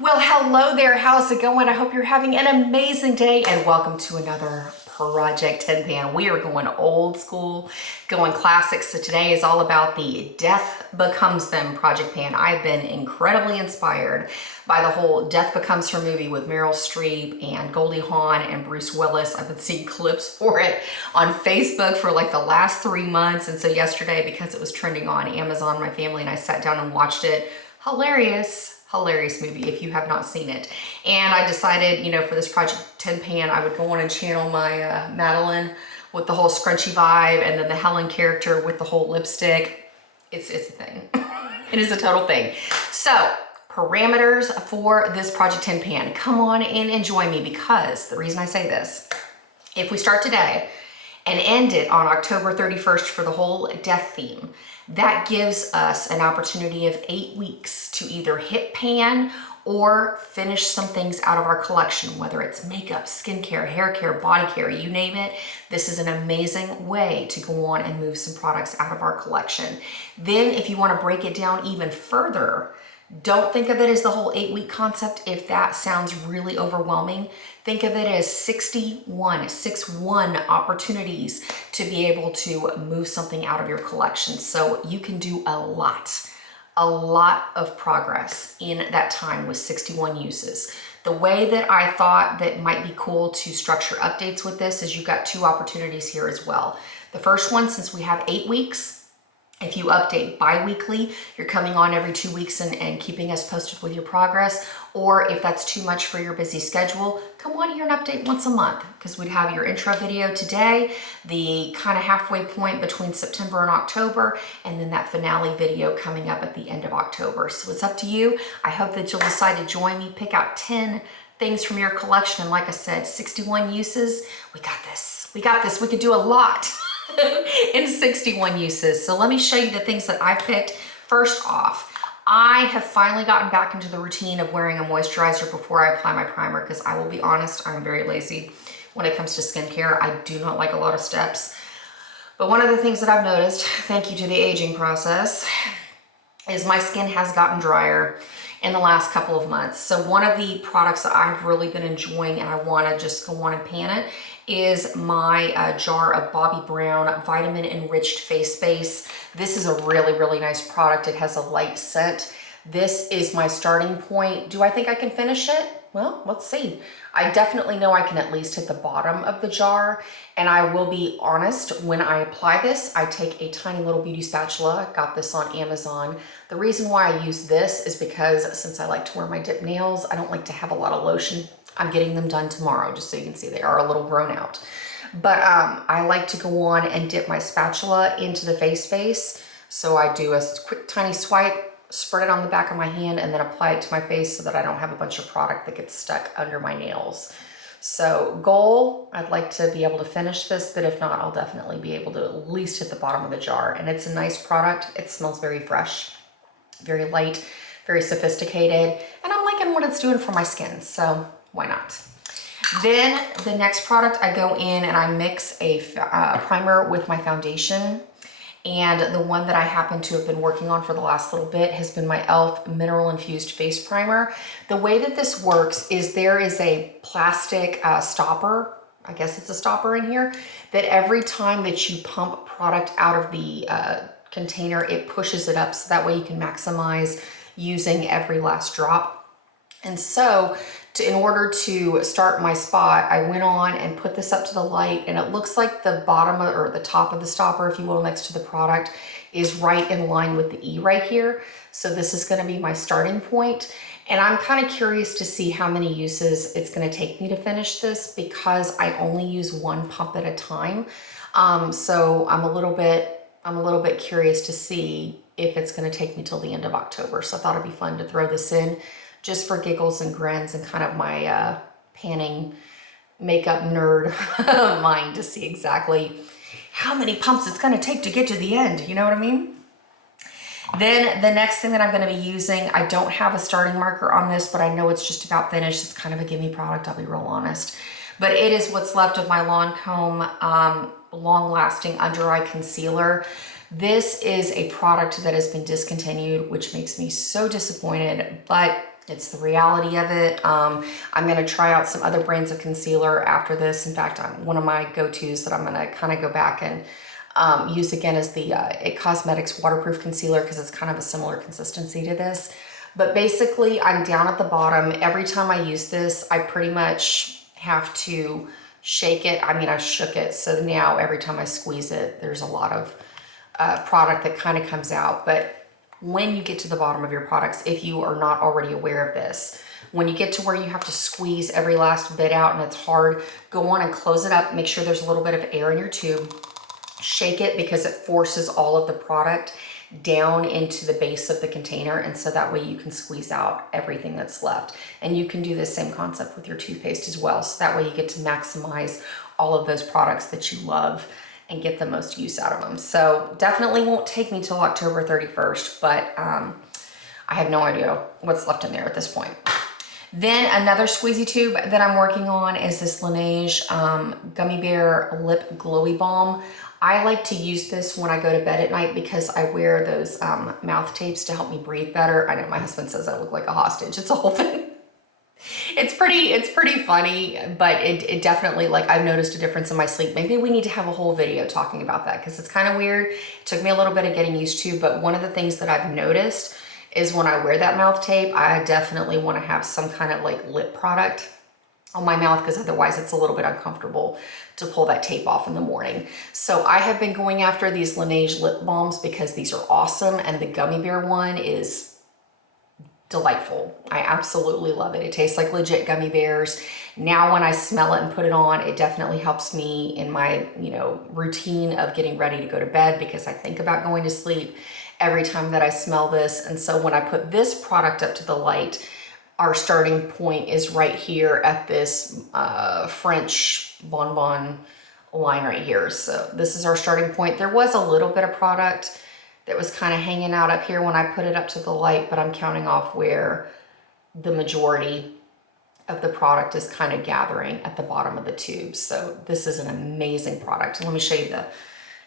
Well, hello there. How's it going? I hope you're having an amazing day and welcome to another Project 10 Pan. We are going old school, going classic. So today is all about the Death Becomes Them Project Pan. I've been incredibly inspired by the whole Death Becomes Her movie with Meryl Streep and Goldie Hawn and Bruce Willis. I've been seeing clips for it on Facebook for like the last 3 months. And so yesterday, because it was trending on Amazon, my family and I sat down and watched it. Hilarious movie if you have not seen it. And I decided, for this Project 10 Pan, I would go on and channel my Madeline with the whole scrunchy vibe, and then the Helen character with the whole lipstick. It's a thing. It is a total thing. So, parameters for this Project 10 Pan. Come on and enjoy me, because the reason I say this, if we start today and end it on October 31st for the whole death theme, that gives us an opportunity of 8 weeks to either hit pan or finish some things out of our collection, whether it's makeup, skincare, hair care, body care, you name it. This is an amazing way to go on and move some products out of our collection. Then if you want to break it down even further, don't think of it as the whole 8-week concept if that sounds really overwhelming. Think of it as 61 opportunities to be able to move something out of your collection. So you can do a lot of progress in that time with 61 uses. The way that I thought that might be cool to structure updates with this is you've got 2 opportunities here as well. The first one, since we have 8 weeks, if you update bi-weekly, you're coming on every 2 weeks and keeping us posted with your progress. Or if that's too much for your busy schedule, come on here and update once a month, because we'd have your intro video today, the kind of halfway point between September and October, and then that finale video coming up at the end of October. So it's up to you. I hope that you'll decide to join me, pick out 10 things from your collection. And like I said, 61 uses. We got this. We could do a lot in 61 uses. So let me show you the things that I picked. First off, I have finally gotten back into the routine of wearing a moisturizer before I apply my primer, because I will be honest, I'm very lazy when it comes to skincare. I do not like a lot of steps. But one of the things that I've noticed, thank you to the aging process, is my skin has gotten drier in the last couple of months. So one of the products that I've really been enjoying, and I want to just go on and pan it, is my jar of Bobbi Brown Vitamin Enriched Face Base. This is a really nice product. It has a light scent. This is my starting point. Do I think I can finish it? Well, let's see. I definitely know I can at least hit the bottom of the jar, and I will be honest, when I apply this, I take a tiny little beauty spatula. I got this on Amazon. The reason why I use this is because since I like to wear my dip nails, I don't like to have a lot of lotion. I'm getting them done tomorrow, just so you can see they are a little grown out. But I like to go on and dip my spatula into the face base. So I do a quick tiny swipe, spread it on the back of my hand, and then apply it to my face so that I don't have a bunch of product that gets stuck under my nails. So goal, I'd like to be able to finish this, but if not, I'll definitely be able to at least hit the bottom of the jar. And it's a nice product. It smells very fresh, very light, very sophisticated, and I'm liking what it's doing for my skin. So why not? Then the next product, I go in and I mix a primer with my foundation. And the one that I happen to have been working on for the last little bit has been my e.l.f. Mineral Infused Face Primer. The way that this works is there is a plastic stopper, I guess it's a stopper in here, that every time that you pump product out of the container, it pushes it up, so that way you can maximize using every last drop. And so in order to start my spot, I went on and put this up to the light, and it looks like the bottom or the top of the stopper, if you will, next to the product is right in line with the E right here. So this is going to be my starting point. And I'm kind of curious to see how many uses it's going to take me to finish this, because I only use 1 pump at a time. So I'm a little bit curious to see if it's going to take me till the end of October. So I thought it'd be fun to throw this in, just for giggles and grins and kind of my panning makeup nerd mind, to see exactly how many pumps it's gonna take to get to the end, you know what I mean? Then the next thing that I'm gonna be using, I don't have a starting marker on this, but I know it's just about finished. It's kind of a gimme product, I'll be real honest. But it is what's left of my Lancome Long Lasting Under Eye Concealer. This is a product that has been discontinued, which makes me so disappointed, but It's the reality of it. I'm going to try out some other brands of concealer after this. In fact, one of my go-tos that I'm going to kind of go back and use again is the It Cosmetics Waterproof Concealer, because it's kind of a similar consistency to this. But basically, I'm down at the bottom. Every time I use this, I pretty much have to shake it. I mean, I shook it, so now every time I squeeze it, there's a lot of product that kind of comes out. But when you get to the bottom of your products, if you are not already aware of this, when you get to where you have to squeeze every last bit out and it's hard, go on and close it up. Make sure there's a little bit of air in your tube. Shake it, because it forces all of the product down into the base of the container, and so that way you can squeeze out everything that's left. And you can do the same concept with your toothpaste as well, so that way you get to maximize all of those products that you love and get the most use out of them. So definitely won't take me till October 31st, but I have no idea what's left in there at this point. Then another squeezy tube that I'm working on is this Laneige Gummy Bear Lip Glowy Balm. I like to use this when I go to bed at night because I wear those mouth tapes to help me breathe better. I know my husband says I look like a hostage. It's a whole thing. It's pretty funny, but it definitely, like, I've noticed a difference in my sleep. Maybe we need to have a whole video talking about that, because it's kind of weird. It took me a little bit of getting used to, but one of the things that I've noticed is when I wear that mouth tape, I definitely want to have some kind of like lip product on my mouth, because otherwise it's a little bit uncomfortable to pull that tape off in the morning. So I have been going after these Laneige lip balms because these are awesome, and the gummy bear one is delightful. I absolutely love it. It tastes like legit gummy bears. Now when I smell it and put it on, it definitely helps me in my, routine of getting ready to go to bed, because I think about going to sleep every time that I smell this. And so when I put this product up to the light, our starting point is right here at this French bonbon line right here. So this is our starting point. There was a little bit of product that was kind of hanging out up here when I put it up to the light, but I'm counting off where the majority of the product is kind of gathering at the bottom of the tube. So this is an amazing product. Let me show you the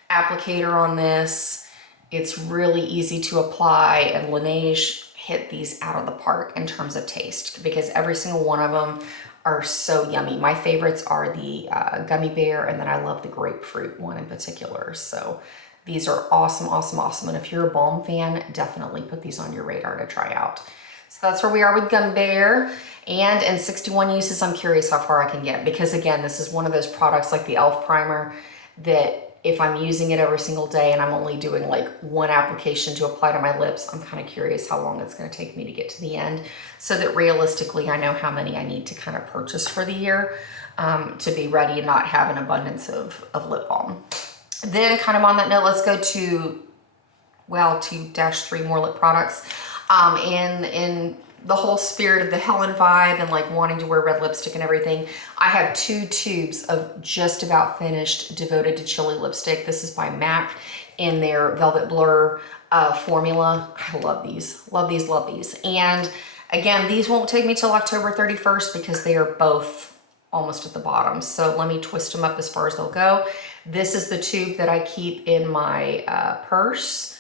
applicator on this. It's really easy to apply, and Laneige hit these out of the park in terms of taste, because every single one of them are so yummy. My favorites are the gummy bear, and then I love the grapefruit one in particular. So these are awesome, awesome, awesome. And if you're a balm fan, definitely put these on your radar to try out. So that's where we are with Gummy Bear. And in 61 uses, I'm curious how far I can get, because again, this is one of those products like the e.l.f. primer that if I'm using it every single day and I'm only doing like one application to apply to my lips, I'm kind of curious how long it's going to take me to get to the end, so that realistically I know how many I need to kind of purchase for the year to be ready and not have an abundance of lip balm. Then kind of on that note, let's go to, well, 2-3 more lip products. In the whole spirit of the Helen vibe and like wanting to wear red lipstick and everything, I have 2 tubes of just about finished Devoted to Chili lipstick. This is by MAC in their Velvet Blur formula. I love these, love these, love these. And again, these won't take me till October 31st because they are both almost at the bottom. So let me twist them up as far as they'll go. This is the tube that I keep in my purse.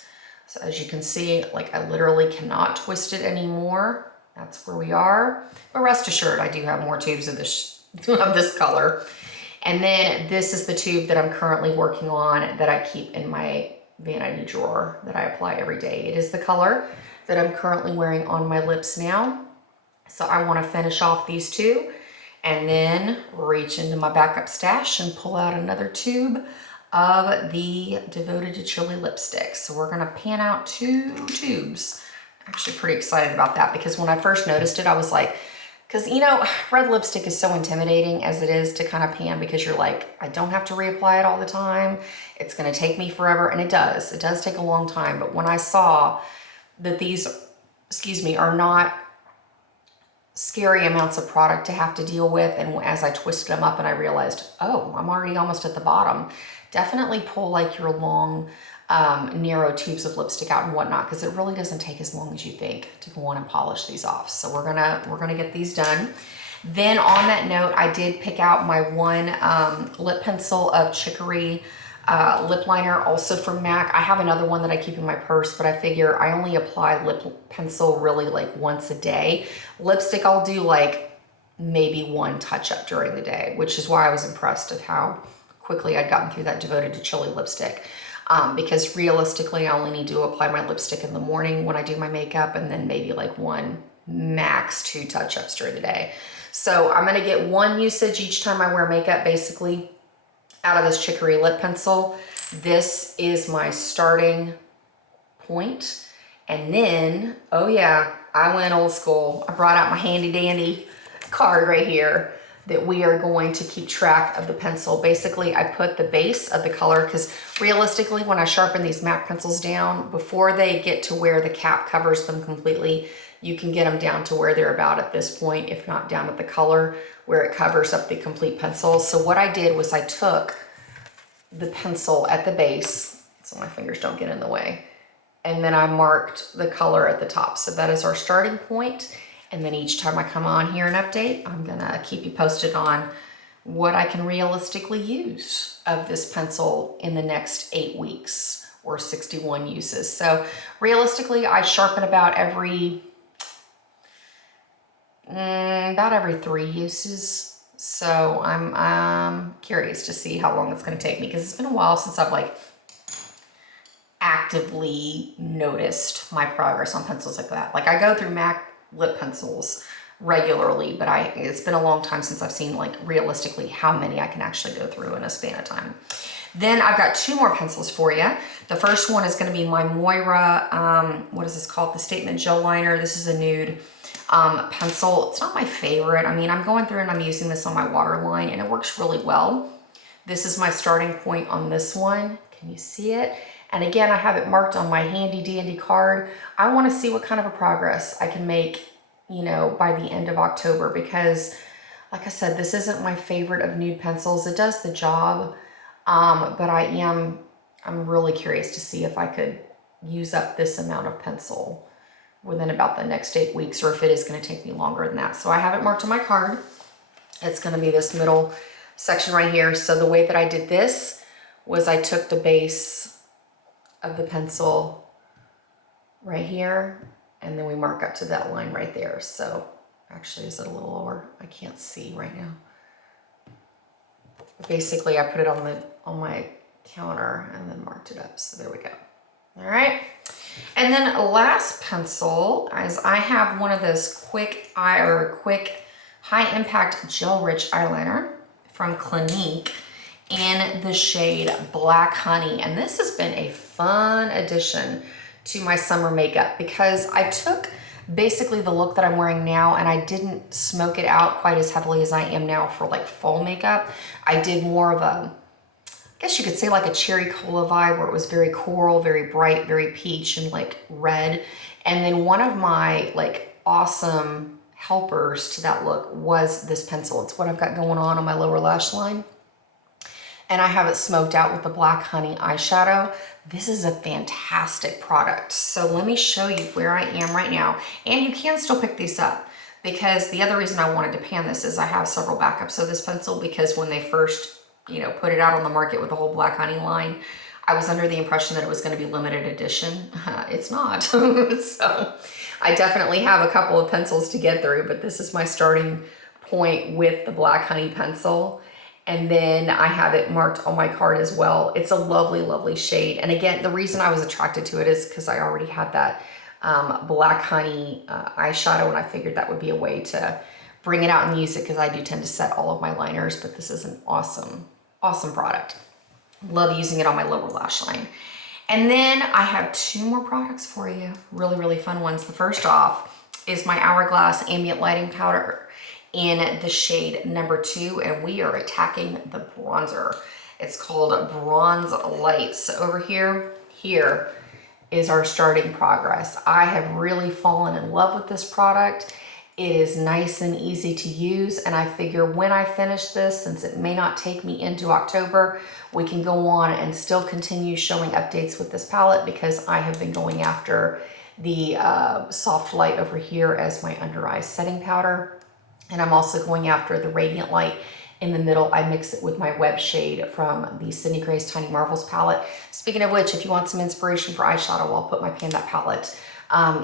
So as you can see, like I literally cannot twist it anymore. That's where we are. But rest assured, I do have more tubes of this color. And then this is the tube that I'm currently working on that I keep in my vanity drawer that I apply every day. It is the color that I'm currently wearing on my lips now. So I want to finish off these 2 and then reach into my backup stash and pull out another tube of the Devoted to Chili lipstick. So we're gonna pan out 2 tubes. Actually pretty excited about that, because when I first noticed it, I was like, because red lipstick is so intimidating as it is to kind of pan, because you're like, I don't have to reapply it all the time. It's gonna take me forever, and it does take a long time. But when I saw that these, are not scary amounts of product to have to deal with, and as I twisted them up and I realized, oh, I'm already almost at the bottom, definitely pull like your long narrow tubes of lipstick out and whatnot, because it really doesn't take as long as you think to go on and polish these off. So we're gonna get these done. Then on that note, I did pick out my one lip pencil of Chicory lip liner, also from MAC. I have another one that I keep in my purse, but I figure I only apply lip pencil really like once a day. Lipstick I'll do like maybe one touch up during the day, which is why I was impressed of how quickly I'd gotten through that Devoted to Chili lipstick. Because realistically, I only need to apply my lipstick in the morning when I do my makeup, and then maybe like one, max 2 touch-ups during the day. So I'm gonna get 1 usage each time I wear makeup, basically, out of this Chicory lip pencil. This is my starting point. And then, oh yeah, I went old school. I brought out my handy dandy card right here that we are going to keep track of the pencil. Basically, I put the base of the color, because realistically, when I sharpen these MAC pencils down, before they get to where the cap covers them completely, you can get them down to where they're about at this point, if not down at the color where it covers up the complete pencil. So what I did was I took the pencil at the base, so my fingers don't get in the way, and then I marked the color at the top. So that is our starting point. And then each time I come on here and update, I'm gonna keep you posted on what I can realistically use of this pencil in the next 8 weeks or 61 uses. So realistically, I sharpen about every 3 uses. So I'm curious to see how long it's gonna take me, because it's been a while since I've like actively noticed my progress on pencils like that. Like I go through MAC lip pencils regularly, but it's been a long time since I've seen like realistically how many I can actually go through in a span of time. Then I've got 2 more pencils for you. The first one is going to be my Moira, what is this called? The Statement Gel Liner. This is a nude pencil. It's not my favorite. I mean, I'm going through and I'm using this on my waterline and it works really well. This is my starting point on this one. Can you see it? And again, I have it marked on my handy dandy card. I want to see what kind of a progress I can make, you know, by the end of October, because like I said, this isn't my favorite of nude pencils. It does the job, but I'm really curious to see if I could use up this amount of pencil within about the next 8 weeks, or if it is going to take me longer than that. So I have it marked on my card. It's going to be this middle section right here. So the way that I did this was I took the base of the pencil right here, and then we mark up to that line right there. So actually, is it a little lower? I can't see right now. Basically, I put it on my counter and then marked it up. So there we go. All right. And then last pencil is I have one of those quick high impact gel rich eyeliner from Clinique in the shade Black Honey. And this has been a fun addition to my summer makeup, because I took basically the look that I'm wearing now and I didn't smoke it out quite as heavily as I am now for like fall makeup. I did more of a, I guess you could say like a cherry cola vibe, where it was very coral, very bright, very peach and like red. And then one of my like awesome helpers to that look was this pencil. It's what I've got going on my lower lash line. And I have it smoked out with the Black Honey eyeshadow. This is a fantastic product. So let me show you where I am right now. And you can still pick these up, because the other reason I wanted to pan this is I have several backups of this pencil, because when they first, you know, put it out on the market with the whole Black Honey line, I was under the impression that it was going to be limited edition. It's not. So I definitely have a couple of pencils to get through, but this is my starting point with the Black Honey pencil. And then I have it marked on my card as well. It's a lovely, lovely shade. And again, the reason I was attracted to it is because I already had that Black Honey eyeshadow, and I figured that would be a way to bring it out and use it, because I do tend to set all of my liners, but this is an awesome, awesome product. Love using it on my lower lash line. And then I have 2 more products for you. Really, really fun ones. The first off is my Hourglass Ambient Lighting Powder in the shade number 2, and we are attacking the bronzer. It's called Bronze Light. So over here is our starting progress. I have really fallen in love with this product. It is nice and easy to use, and I figure when I finish this, since it may not take me into October, we can go on and still continue showing updates with this palette, because I have been going after the Soft Light over here as my under eye setting powder. And I'm also going after the Radiant Light In the middle, I mix it with my web shade from the Sydney Grace Tiny Marvels palette. Speaking of which, if you want some inspiration for eyeshadow, I'll put my Panda palette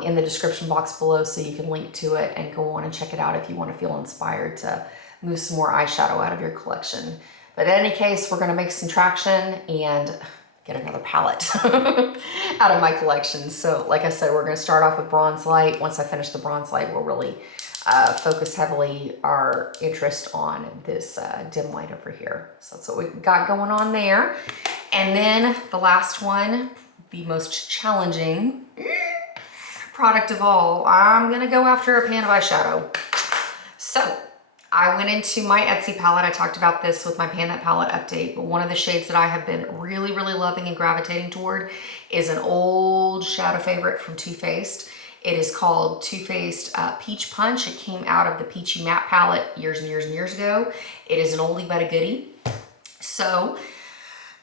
in the description box below so you can link to it and go on and check it out if you want to feel inspired to move some more eyeshadow out of your collection. But in any case, we're gonna make some traction and get another palette out of my collection. So like I said, we're gonna start off with Bronze Light. Once I finish the Bronze Light, we'll really focus heavily our interest on this dim light over here. So that's what we got going on there. And then the last one, the most challenging product of all, I'm gonna go after a pan of eyeshadow. So I went into my Etsy palette. I talked about this with my Pan palette update, but one of the shades that I have been really, really loving and gravitating toward is an old shadow favorite from Too Faced. It is called Too Faced Peach Punch. It came out of the Peachy Matte palette years and years and years ago. It is an oldie but a goodie. So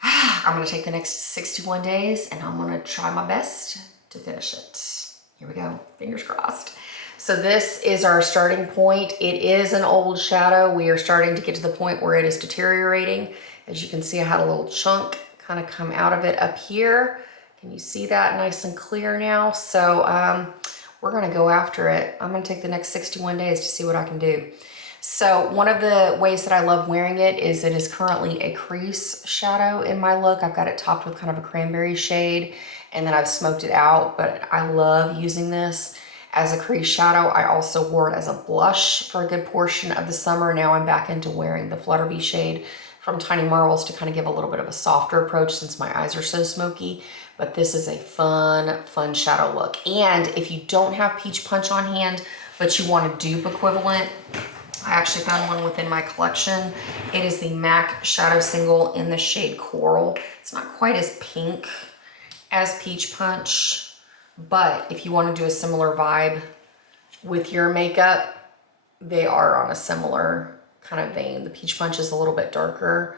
I'm gonna take the next 61 days and I'm gonna try my best to finish it. Here we go, fingers crossed. So this is our starting point. It is an old shadow. We are starting to get to the point where it is deteriorating. As you can see, I had a little chunk kind of come out of it up here. Can you see that nice and clear now? So we're gonna go after it. I'm gonna take the next 61 days to see what I can do. So one of the ways that I love wearing it is currently a crease shadow in my look. I've got it topped with kind of a cranberry shade and then I've smoked it out, but I love using this as a crease shadow. I also wore it as a blush for a good portion of the summer. Now I'm back into wearing the Flutterby shade from Tiny Marvels to kind of give a little bit of a softer approach since my eyes are so smoky. But this is a fun shadow look. And if you don't have Peach Punch on hand, but you want a dupe equivalent, I actually found one within my collection. It is the MAC Shadow Single in the shade Coral. It's not quite as pink as Peach Punch, but if you want to do a similar vibe with your makeup, they are on a similar kind of vein. The Peach Punch is a little bit darker,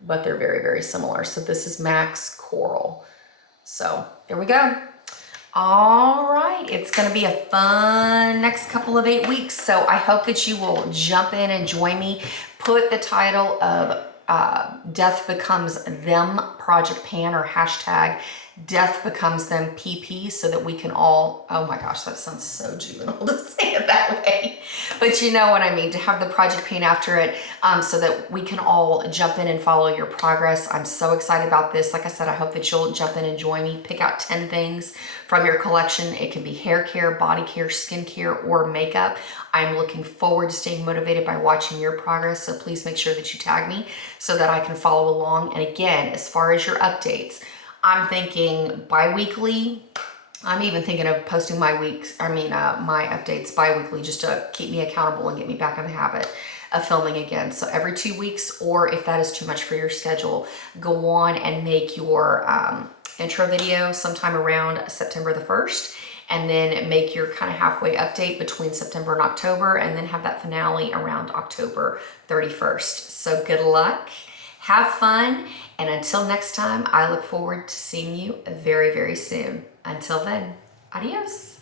but they're very, very similar. So this is Max Coral. So there we go. All right, it's gonna be a fun next couple of 8 weeks. So I hope that you will jump in and join me. Put the title of Death Becomes Them Project Pan or hashtag Death Becomes Them PP so that we can all, oh my gosh, that sounds so juvenile to say it that way. But you know what I mean, to have the project pan after it so that we can all jump in and follow your progress. I'm so excited about this. Like I said, I hope that you'll jump in and join me. Pick out 10 things from your collection. It can be hair care, body care, skin care, or makeup. I'm looking forward to staying motivated by watching your progress. So please make sure that you tag me so that I can follow along. And again, as far as your updates, I'm thinking bi-weekly. I'm even thinking of posting my updates bi-weekly just to keep me accountable and get me back in the habit of filming again. So every 2 weeks, or if that is too much for your schedule, go on and make your intro video sometime around September the 1st, and then make your kind of halfway update between September and October, and then have that finale around October 31st. So good luck, have fun, and until next time, I look forward to seeing you very, very soon. Until then, adios.